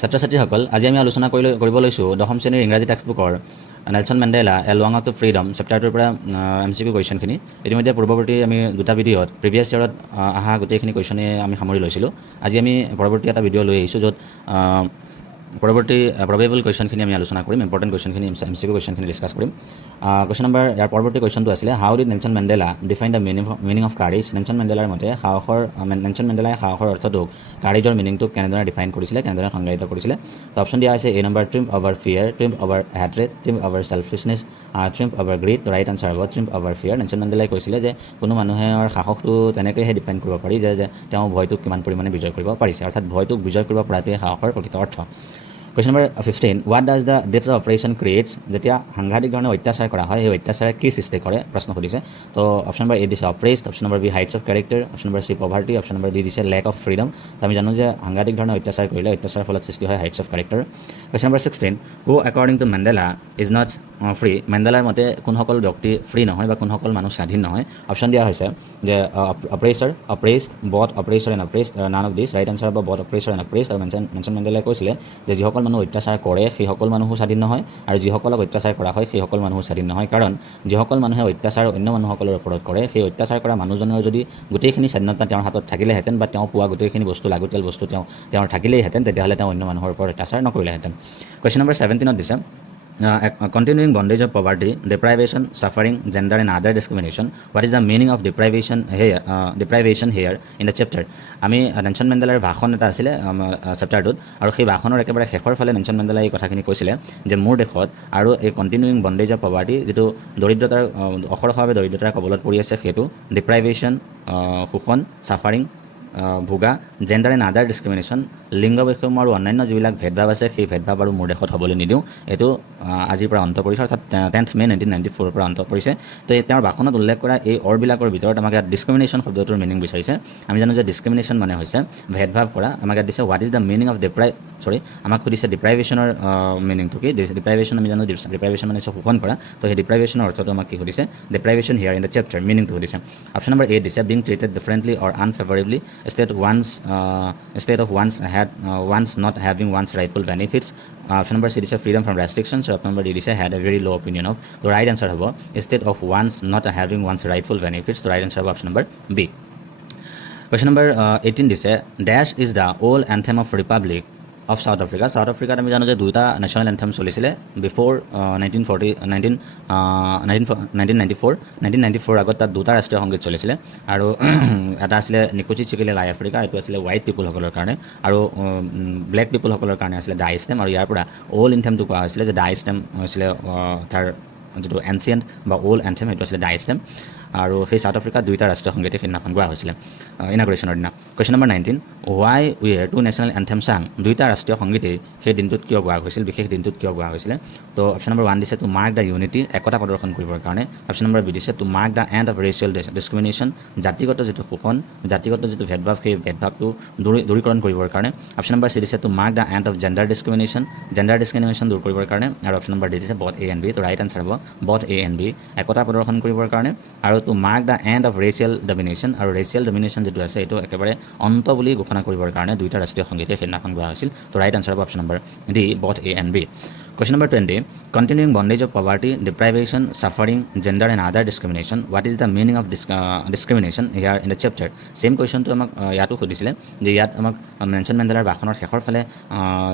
ছাত্ৰ ছাত্ৰীসকল আজি আমি আলোচনা কৰিব লৈছোঁ দশম শ্ৰেণীৰ ইংৰাজী টেক্সটবুকৰ Nelson Mandela a long walk to freedom চেপ্টাৰটোৰ পৰা MCQ কুৱেশ্যনখিনি ইতিমধ্যে পূৰ্বৱৰ্তী আমি দুটা ভিডিঅ'ত প্ৰিভিয়াছ ইয়েৰত অহা গোটেইখিনি কুৱেশ্যনে আমি সামৰি লৈছিলোঁ আজি আমি পৰৱৰ্তী এটা ভিডিঅ' লৈ আহিছোঁ য'ত পৰৱৰ্তী প্ৰবেবল কুৱেশ্যনখিনি আমি আলোচনা কৰিম ইম্পৰ্টেণ্ট কুৱেশ্যনখিনি MCQ কুৱেশ্যনখিনি ডিছকাছ কৰিম কুৱেশ্যন নম্বৰ ইয়াৰ পৰৱৰ্তী কুৱেশ্যনটো আছিলে how did Nelson Mandela define the meaning of courage Nelson মেণ্ডেলাৰ মতে নেলছন মেণ্ডেলাই সাহসৰ অৰ্থটোক কাৰেজৰ মিনিংটোক কেনেদৰে ডিফাইন কৰিছিলে কেনেদৰে সংজ্ঞায়িত কৰিছিলে তো অপশ্যন দিয়া হৈছে A number triumph over fear triumph over hatred triumph over selfishness triumph over greed right answer হ'ব ট্ৰিম্প অভাৰ ফিয়াৰ নেলছন মেণ্ডেলাই কৈছিলে যে কোনো মানুহৰ সাহসটো তেনেকৈহে ডিফাইন কৰিব পাৰি যে তেওঁ ভয়টোক কিমান পৰিমাণে বিজয় কৰিব পাৰিছে অৰ্থাৎ ভয়টোক বিজয় কৰিব পৰাটোৱে সাহসৰ প্ৰকৃত অৰ্থ question number 15 what does the depth of operation creates যেতিয়া সাংঘাতিক ধৰণে অত্যাচাৰ কৰা হয় সেই অত্যাচাৰে কি সৃষ্টি কৰে প্ৰশ্ন সুধিছে তো অপশ্যন নম্বৰ এ দিছে oppressed option number B heights of character option number C poverty option number D দিছে লেক অফ ফ্ৰীডম তো আমি জানো যে সাংঘাতিক ধৰণে অত্যাচাৰ কৰিলে অত্যাচাৰৰ ফলত সৃষ্টি হয় heights of character question number 16 who according to Mandela is not free মেণ্ডেলাৰ মতে কোনসকল ব্যক্তি ফ্ৰী নহয় বা কোনসকল মানুহ স্বাধীন নহয় অপশ্যন দিয়া হৈছে যে oppressor oppressed but oppressor and oppressed none of this right answer হ'ব বট অপ্ৰেছাৰ এণ্ড অপ্ৰেছড আৰু নেলছন মেণ্ডেলাই কৈছিলে যে যিসকল মানুহ অত্যাচাৰ কৰে সেইসকল মানুহো স্বাধীন নহয় আৰু যিসকলক অত্যাচাৰ কৰা হয় সেইসকল মানুহো স্বাধীন নহয় কাৰণ যিসকল মানুহে অত্যাচাৰ অন্য মানুহসকলৰ ওপৰত কৰে সেই অত্যাচাৰ কৰা মানুহজনৰ যদি গোটেইখিনি স্বাধীনতা তেওঁৰ হাতত থাকিলেহেঁতেন বা তেওঁ পোৱা গোটেইখিনি বস্তু লাগতিয়াল বস্তু তেওঁৰ থাকিলেইহেঁতেন তেতিয়াহ'লে তেওঁ অন্য মানুহৰ ওপৰত অত্যাচাৰ নকৰিলেহেঁতেন কুৱেশ্যন নম্বৰ 17 দিছে continuing bondage of poverty, deprivation, suffering, gender and other discrimination. What is the meaning of deprivation here in the chapter? আমি নেলছন মেণ্ডেলাৰ ভাষণ এটা আছিলে চেপ্টাৰটোত আৰু সেই ভাষণৰ একেবাৰে শেষৰ ফালে নেলছন মেণ্ডেলাই এই কথাখিনি কৈছিলে যে মোৰ দেশত আৰু এই কণ্টিনিউইং বন্দেজ অফ পভাৰ্টি যিটো দৰিদ্ৰতাৰ অসৰভাৱে দৰিদ্ৰতাৰ কবলত পৰি আছে সেইটো ডিপ্ৰাইভেশ্যন শোষণ ছাফাৰিং ভোগা জেণ্ডাৰ এণ্ড আদাৰ ডিছক্ৰিমিনেশ্যন লিংগ বৈষম্য আৰু অন্যান্য যিবিলাক ভেদভাৱ আছে সেই ভেদভাৱ আৰু মোৰ দেশত হ'বলৈ নিদিওঁ এইটো আজিৰ পৰা অন্ত পৰিছে অৰ্থাৎ 10 মে 1994 পৰা অন্ত পৰিছে তো তেওঁৰ ভাষণত উল্লেখ কৰা এই অৰবিলাকৰ ভিতৰত আমাক ইয়াত ডিছক্ৰিমিনেশ্যন শব্দটোৰ মিনিং বিচাৰিছে আমি জানো যে ডিছক্ৰিমিনেশ্যন মানে হৈছে ভেদভাৱ কৰা আমাক ইয়াত দিছে what is the meaning of আমাক সুধিছে ডিপ্ৰাইভেশ্যনৰ মিনিংটো কি ডিপ্ৰাইভেশ্যন আমি জানো ডিপ্ৰাইভেশ্যন মানে হৈছে শোষণ কৰা তো সেই ডিপ্ৰাইভেশ্যনৰ অৰ্থটো আমাক কি সুধিছে deprivation here in the chapter মিনিংটো সুধিছে অপশ্যন নম্বৰ এ দিছে being treated differently or unfavourably state of one's not having one's rightful benefits option number C is freedom from restrictions option number D is had a very low opinion of the right answer hobo state of one's not having one's rightful benefits the right answer hobo option number B question number 18 is dash is the old anthem of republic of South Africa আমি জানো যে দুটা national anthem চলিছিলে before 1994 আগত তাত দুটা ৰাষ্ট্ৰীয় সংগীত চলিছিলে আৰু এটা আছিলে নিকোচি চিকিলে লাই আফ্ৰিকা এইটো আছিলে হোৱাইট পিপুলসকলৰ কাৰণে আৰু ব্লেক পিপুলসকলৰ কাৰণে আছিলে দা ষ্টেম আৰু ইয়াৰ পৰা অ'ল্ড এন্থেমটো কোৱা হৈছিলে যে দা ষ্টেম হৈছিলে তাৰ যিটো এনচিয়েণ্ট বা অ'ল্ড এন্থেম সেইটো আছিলে দা ষ্টেম আৰু সেই সাউথ আফ্ৰিকা দুইটা ৰাষ্ট্ৰীয় সংগীতে সেইদিনাখন গোৱা হৈছিলে ইনাগ্ৰেশ্যনৰ দিনা কুৱেশ্যন নম্বৰ 19 হোৱাই উইয়াৰ টু নেশ্যনেল এন্থেম চাং দুইটা ৰাষ্ট্ৰীয় সংগীতেই সেই দিনটোত কিয় গোৱা হৈছিল বিশেষ দিনটোত কিয় গোৱা হৈছিলে তো অপশ্যন নম্বৰ 1 দিছে টু মাৰ্ক দ্য ইউনিটি একতা প্ৰদৰ্শন কৰিবৰ কাৰণে অপশ্যন নম্বৰ বি দিছে to mark the end of racial discrimination জাতিগত যিটো শোষণ জাতিগত যিটো ভেদভাৱ সেই ভেদভাৱটো দূৰীকৰণ কৰিবৰ কাৰণে অপশ্যন নম্বৰ চি দিছে to mark the end of gender discrimination দূৰ কৰিবৰ কাৰণে আৰু অপশ্যন নম্বৰ ডি দিছে বথ এ এণ্ড বি তো ৰাইট আনচাৰ হ'ব বথ এ এণ্ড বি একতা প্ৰদৰ্শন কৰিবৰ কাৰণে আৰু to mark the end of racial domination আৰু ৰেচিয়েল ডমিনেশ্যন যিটো আছে এইটো একেবাৰে অন্ত বুলি ঘোষণা কৰিবৰ কাৰণে দুইটা ৰাষ্ট্ৰীয় সংগীতে সেইদিনাখন গোৱা হৈছিল তো ৰাইট আনচাৰ হ'ব option number D both A and B Question number 20 continuing bondage of poverty deprivation suffering gender and other discrimination what is the meaning of discrimination here in the chapter same question to amak yato khudisile je yat amak Nelson মেণ্ডেলাৰ ভাষণৰ শেষৰ ফালে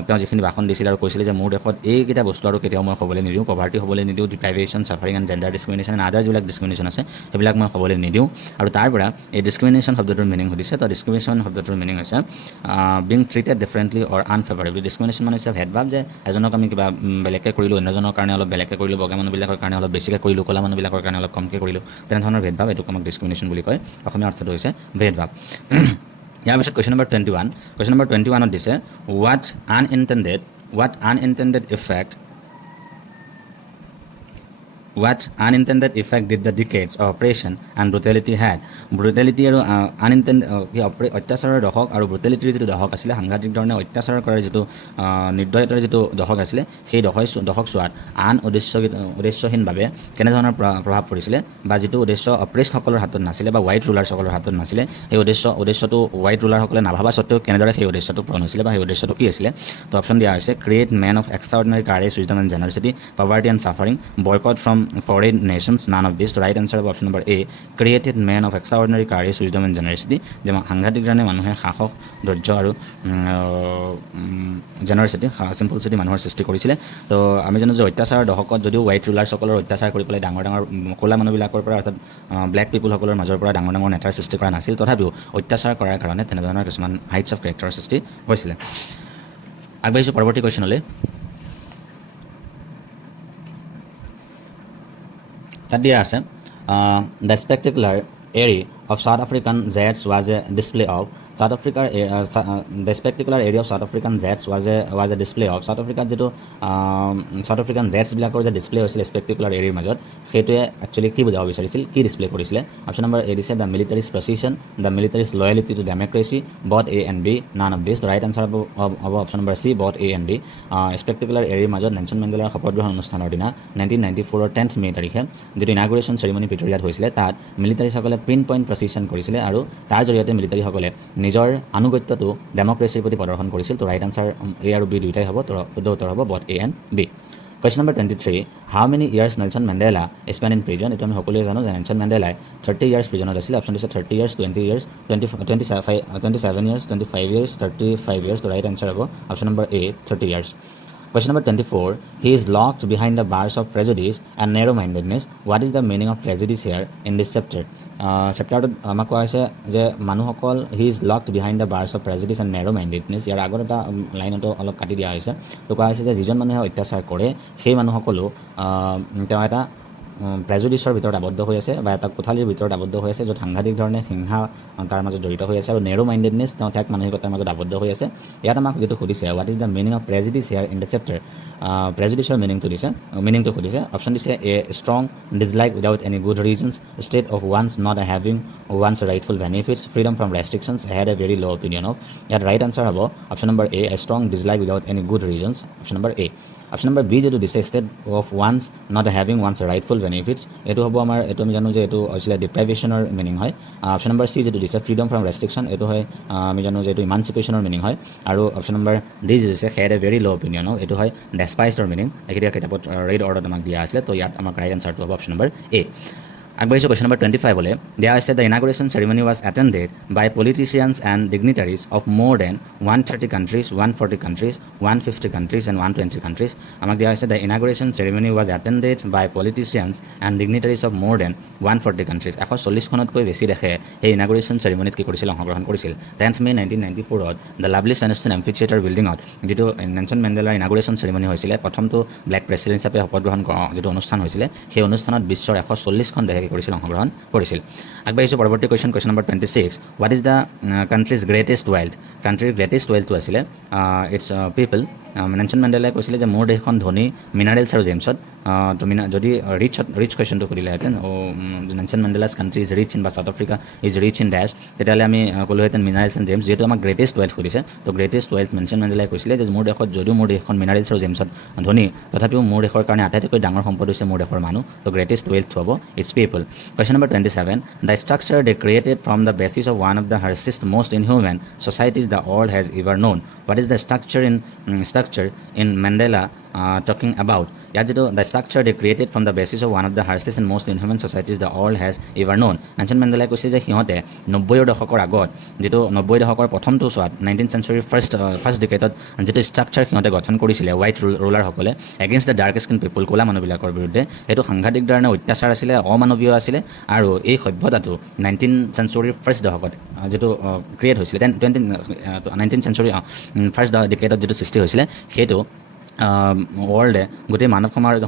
তেওঁ যিখিনি ভাষণ দিছিল আৰু কৈছিলে যে মোৰ দেশত এইকেইটা বস্তু আৰু কেতিয়াও মই হ'বলৈ নিদিওঁ পভাৰ্টি হ'বলৈ নিদিওঁ deprivation suffering and gender discrimination and other যিবিলাক ডিছক্ৰিমিনেশ্যন আছে সেইবিলাক মই হ'বলৈ নিদিওঁ আৰু তাৰ পৰা এই ডিছক্ৰিমিনেশ্যন শব্দটোৰ মিনিং সুধিছে তো ডিছক্ৰিমিনেশ্যন শব্দটোৰ মিনিং হৈছে being treated differently or আনফেভাৰেবলি discrimination মানে হৈছে ভেদভাৱ যে এজনক আমি কিবা বেলেগকৈ কৰিলোঁ অন্যজনৰ কাৰণে অলপ বেলেগকৈ কৰিলোঁ বগা মানুহবিলাকৰ কাৰণে অলপ বেছিকৈ কৰিলোঁ ক'লা মানুহবিলাকৰ কাৰণে অলপ কমকৈ কৰিলোঁ তেনেধৰণৰ ভেদভাৱ এইটোক আমাক ডিছক্ৰিমিনেশ্যন বুলি কয় অসমীয়া অৰ্থটো হৈছে ভেদভাৱ ইয়াৰ পিছত কুৱেশ্যন নম্বৰ 21ত দিছে what unintended effect what unintended effect did the decades of oppression and brutality had? Brutality আৰু unintended অত্যাচাৰৰ দশক আৰু ব্ৰুটেলিটিৰ যিটো দশক আছিলে, সাংঘাতিক ধৰণে অত্যাচাৰ কৰাৰ যিটো নিৰ্দয়তাৰ যিটো দশক আছিলে, সেই দশক চোৱাত উদ্দেশ্যহীনভাৱে কেনেধৰণৰ প্ৰভাৱ পৰিছিলে, বা যিটো উদ্দেশ্য অপ্ৰেছসকলৰ হাতত নাছিলে বা হোৱাইট ৰুলাৰসকলৰ হাতত নাছিলে, সেই উদ্দেশ্যটো হোৱাইট ৰুলাৰসকলে নাভাবা স্বত্তেও কেনেদৰে সেই উদ্দেশ্যটো পূৰণ হৈছিলে বা সেই উদ্দেশ্যটো কি আছিলে। তো অপশ্যন দিয়া হৈছে create men of extraordinary courage, wisdom and generosity, poverty and suffering, boycott from foreign nations, none of this. Right answer হ'ব option number A created men of extraordinary courage, wisdom and generosity, যে সাংঘাতিক ধৰণে মানুহে সাহস, ধৈৰ্য আৰু জেনাৰচিটি, চিম্পলচিটি মানুহৰ সৃষ্টি কৰিছিলে। তো আমি জানো যে অত্যাচাৰৰ দশকত যদিও হোৱাইট ৰুলাৰসকলৰ অত্যাচাৰ কৰি পেলাই ডাঙৰ ডাঙৰ ক'লা মানুহবিলাকৰ পৰা, অৰ্থাৎ ব্লেক পিপুলসকলৰ মাজৰ পৰা ডাঙৰ ডাঙৰ নেতাৰ সৃষ্টি কৰা নাছিল, তথাপিও অত্যাচাৰ কৰাৰ কাৰণে তেনেধৰণৰ কিছুমান হাইটছ অফ কেৰেক্টাৰৰ সৃষ্টি হৈছিলে। আগবাঢ়িছোঁ পৰৱৰ্তী কুৱেশ্যনলৈ। তাত দিয়া আছে দ্য স্পেক্টেকুলাৰ এৰি of South African Jets was a display of South Africa. The spectacular area of South African Jets was a display of South Africa যেটো South African Jets বিলাকৰ যে ডিসপ্লে হৈছিল স্পেক্টেকুলাৰ এৰিয়াৰ মাজত, সেইটোৱে একচুৱেলি কি বুজাব বিচাৰিছিল, কি ডিসপ্লে কৰিছিলে। অপশ্যন নম্বৰ এ দিছে the military's precision, the military's loyalty to democracy, both A and B, none of this. Right answer হ'ব option number C both A and B. Spectacular array মাজত Nelson মেণ্ডেলাৰ শপত গ্ৰহণ অনুষ্ঠানৰ দিনা 1994 10th মে' তাৰিখে যিটো ইনাগুৰেশ্যন ceremony ভিক্টোৰিয়াত হৈছিলে, তাত মিলিটাৰীসকলে পিন পইণ্ট প্ৰচিছন কৰিছিলে আৰু তাৰ জৰিয়তে মিলিটাৰীসকলে নিজৰ আনুগত্যটো ডেম'ক্ৰেচিৰ প্ৰতি প্ৰদৰ্শন কৰিছিল। তো ৰাইট আনচাৰ এ আৰু বি দুয়োটাই হ'ব, শুদ্ধ উত্তৰ হ'ব both A and B. Question number 23 how many years Nelson Mandela spend in prison. এইটো আমি সকলোৱে জানো যে নেলছন মেণ্ডেলাই 30 ইয়াৰ্ছ প্ৰিজনত আছিলে। অপশ্যন দিছে 30 years, 20 years, 27 years, 25 years, 35 years. তো ৰাইট আনচাৰ হ'ব option number A 30 years. Question number 24. He is locked behind the bars of prejudice and narrow-mindedness. What is the meaning of prejudice here in this chapter? চেপ্টাৰটোত আমাক কোৱা হৈছে যে মানুহসকল he is locked behind the bars of prejudice and narrow' mindedness. ইয়াৰ আগত এটা লাইনতো অলপ কাটি দিয়া হৈছে। তো কোৱা হৈছে যে যিজন মানুহে অত্যাচাৰ কৰে সেই মানুহসকলো তেওঁ এটা প্ৰেজুডিছৰ ভিতৰত আবদ্ধ হৈ আছে বা এটা কোঠালিৰ ভিতৰত আবদ্ধ হৈ আছে, য'ত সাংঘাতিক ধৰণে হিংসা তাৰ মাজত জড়িত হৈ আছে, আৰু নেৰ' মাইণ্ডেডনেছ তেওঁ ঠেক মানসিকতাৰ মাজত আবদ্ধ হৈ আছে। ইয়াত আমাক যিটো সুধিছে what is the meaning of prejudice here in the chapter, প্ৰেজুডিছৰ মিনিংটো সুধিছে। অপশ্যন দিছে a strong dislike without any good reasons, state of one's not having one's rightful benefits, freedom from restrictions, had a very low' opinion of. ইয়াত right answer হ'ব option number A strong dislike without any good reasons, option number A. Option number B যিটো দিছে state of one's not having one's rightful benefits, এইটো হ'ব আমাৰ, এইটো আমি জানো যে এইটো হৈছিলে ডিপ্ৰাইভেশ্যনৰ মিনিং হয়। অপশ্যন নম্বৰ চি যিটো দিছে ফ্ৰীডম ফ্ৰম ৰেষ্ট্ৰিকশ্যন, এইটো হয় আমি জানো যে এইটো ইমানচিপেশ্যনৰ মিনিং হয়। আৰু অপশ্যন নম্বৰ ডি যি দিছে head a very low' opinion of, এইটো হয় ডেছপাইজৰ মিনিং। এইকেইটা কিতাপত ৰেড অৰ্ডাৰত আমাক দিয়া আছিলে। তো ইয়াত আমাক ৰাইট আনচাৰটো হ'ব অপশ্যন নম্বৰ এ। আগবাঢ়িছোঁ কুৱেশ্যন নম্বৰ 25লৈ। দিয়া আছে the inauguration ceremony was attended by politicians and dignitaries of more than 130 countries, 140 countries, 150 countries and 120 countries. আমাক দিয়া হৈছে the inauguration ceremony was attended by politicians and dignitaries of more than 140 countries. 140খনতকৈ বেছি দেশে সেই ইনাগুৰেশ্যন চেৰিমনিত কি কৰিছিল, অংশগ্ৰহণ কৰিছিল। 10th May' 1994 the lovely sandstone amphitheatre বিল্ডিঙত যিটো নেলছন মেণ্ডেলাৰ ইনাগুৰেশ্যন চেৰিমনি হৈছিলে, প্ৰথমটো ব্লেক প্ৰেছিডেণ্ট হিচাপে শপত গ্ৰহণ যিটো অনুষ্ঠান হৈছিলে, সেই অনুষ্ঠানত বিশ্বৰ 140খন দেশে কৰিছিল, অংশগ্ৰহণ কৰিছিল। আগবাঢ়িছোঁ পৰৱৰ্তী question, question number 26। What is the country's greatest wealth. কাণ্ট্ৰিৰ গ্ৰেটেষ্ট ৱেল্থটো আছিলে ইটছ পিপল। নেলছন মেণ্ডেলাই কৈছিলে যে মোৰ দেশখন ধনী মিনাৰেলছ আৰু জেমছত। যদি ৰিচ কুৱেশ্যনটো সুধিলেহেঁতেন Nelson Mandela's country is rich in বা South Africa is rich in this, তেতিয়াহ'লে আমি ক'লোহেঁতেন মিনাৰেলছ এণ্ড জেমছ। যিহেতু আমাক গ্ৰেটেষ্ট ৱেল্থ সুধিছে, তো গ্ৰেটেষ্ট ৱেল্থ নেলছন মেণ্ডেলাই কৈছিলে যে মোৰ দেশত যদিও মোৰ দেশখন মিনাৰেলছ আৰু জেমছত ধনী, তথাপিও মোৰ দেশৰ কাৰণে আটাইতকৈ ডাঙৰ সম্পদ হৈছে মোৰ দেশৰ মানুহ। তো গ্ৰেটেষ্ট ৱেল্থ হ'ব it's people. Question number 27. The structure they created from the basis of one of the harshest, most inhuman societies the world has ever known. What is the structure in Mandela talking about? ইয়াত যিটো the structure they created from the basis of one of the harshest and most inhumane societies the world has ever known. Nelson মেণ্ডেলাই কৈছে যে সিহঁতে 90ৰ দশকৰ আগত, যিটো 90 দশকৰ প্ৰথমটো চোৱাত 19th century ফাৰ্ষ্ট ডিকেটত যিটো ষ্ট্ৰাকচাৰ সিহঁতে গঠন কৰিছিলে হোৱাইট ৰুলাৰসকলে against the dark skin people, ক'লা মানুহবিলাকৰ বিৰুদ্ধে, সেইটো সাংঘাতিক ধৰণে অত্যাচাৰ আছিলে, অমানৱীয় আছিলে। আৰু এই সভ্যতাটো 19th century ফাৰ্ষ্ট দশকত যিটো ক্ৰিয়েট হৈছিলে, 19th century ফাৰ্ষ্ট ডিকেটত যিটো সৃষ্টি হৈছিলে, সেইটো ৱৰ্ল্ডে গোটেই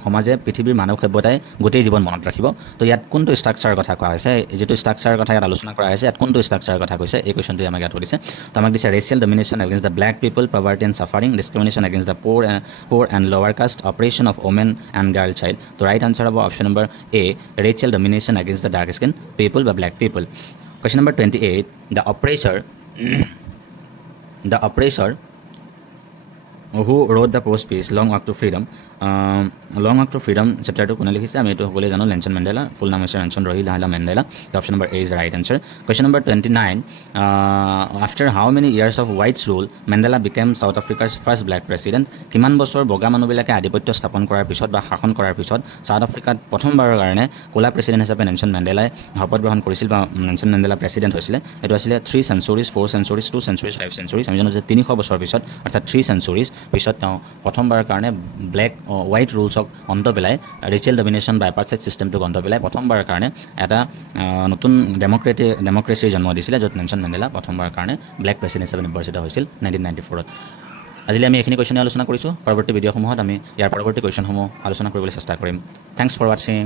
সমাজে পৃথিৱীৰ মানৱ সভ্যতাই গোটেই জীৱন মনত ৰাখিব তো ইয়াত কোনটো ষ্ট্ৰাকচাৰৰ কথা কোৱা হৈছে যিটো ষ্ট্ৰাকচাৰৰ কথা ইয়াত আলোচনা কৰা হৈছে ইয়াত কোনটো ষ্ট্ৰাকচাৰৰ কথা কৈছে এই কুৱেশ্যনটোৱে আমাক ইয়াত সুধিছে তো আমাক দিছে racial domination against the black people poverty and suffering discrimination against the poor and lower caste operation of women and girl child তো ৰাইট আনচাৰ হ'ব option number A racial domination against the dark skin people বা black people question number 28 the oppressor who wrote the post piece Long Walk to Freedom Long Walk to Freedom চেপ্টাৰটো কোনে লিখিছে আমি এইটো সকলোৱে জানো Nelson Mandela ফুল নাম হৈছে Nelson Rolihlahla Mandela option number A is right answer question number 29 after how many years of whites rule Mandela became চাউথ আফ্ৰিকাৰ ফাৰ্ষ্ট ব্লেক প্ৰেছিডেণ্ট কিমান বছৰ বগা মানুহবিলাকে আধিপত্য স্থাপন কৰাৰ পিছত বা শাসন কৰাৰ পিছত চাউথ আফ্ৰিকাত প্ৰথমবাৰৰ কাৰণে ক'লা প্ৰেছিডেণ্ট হিচাপে নেলছন মেণ্ডেলাই শপত গ্ৰহণ কৰিছিল বা নেলছন মেণ্ডেলা প্ৰেছিডেণ্ট হৈছিলে এইটো আছিলে 3 centuries 4 centuries 2 centuries 5 centuries আমি জানো যে 300 বছৰ পিছত অৰ্থাৎ 3 centuries পিছত তেওঁ প্ৰথমবাৰৰ কাৰণে হোৱাইট ৰুলছক অন্ত পেলাই ৰেচিয়েল ডমিনেশ্যন বা এপাৰ্থাইড ছিষ্টেমটোক অন্ত পেলাই প্ৰথমবাৰৰ কাৰণে এটা নতুন ডেমক্ৰেচিৰ জন্ম দিছিলে য'ত নেলছন মেণ্ডেলা প্ৰথমবাৰৰ কাৰণে ব্লেক প্ৰেছিডেণ্ট হিচাপে নিৰ্বাচিত হৈছিল 1994ত আজিলৈ আমি এইখিনি কুৱেশ্যনে আলোচনা কৰিছোঁ পৰৱৰ্তী ভিডিঅ'সমূহত আমি ইয়াৰ পৰৱৰ্তী কুৱেশ্যনসমূহ আলোচনা কৰিবলৈ চেষ্টা কৰিম থেংকছ ফৰ ৱাচিং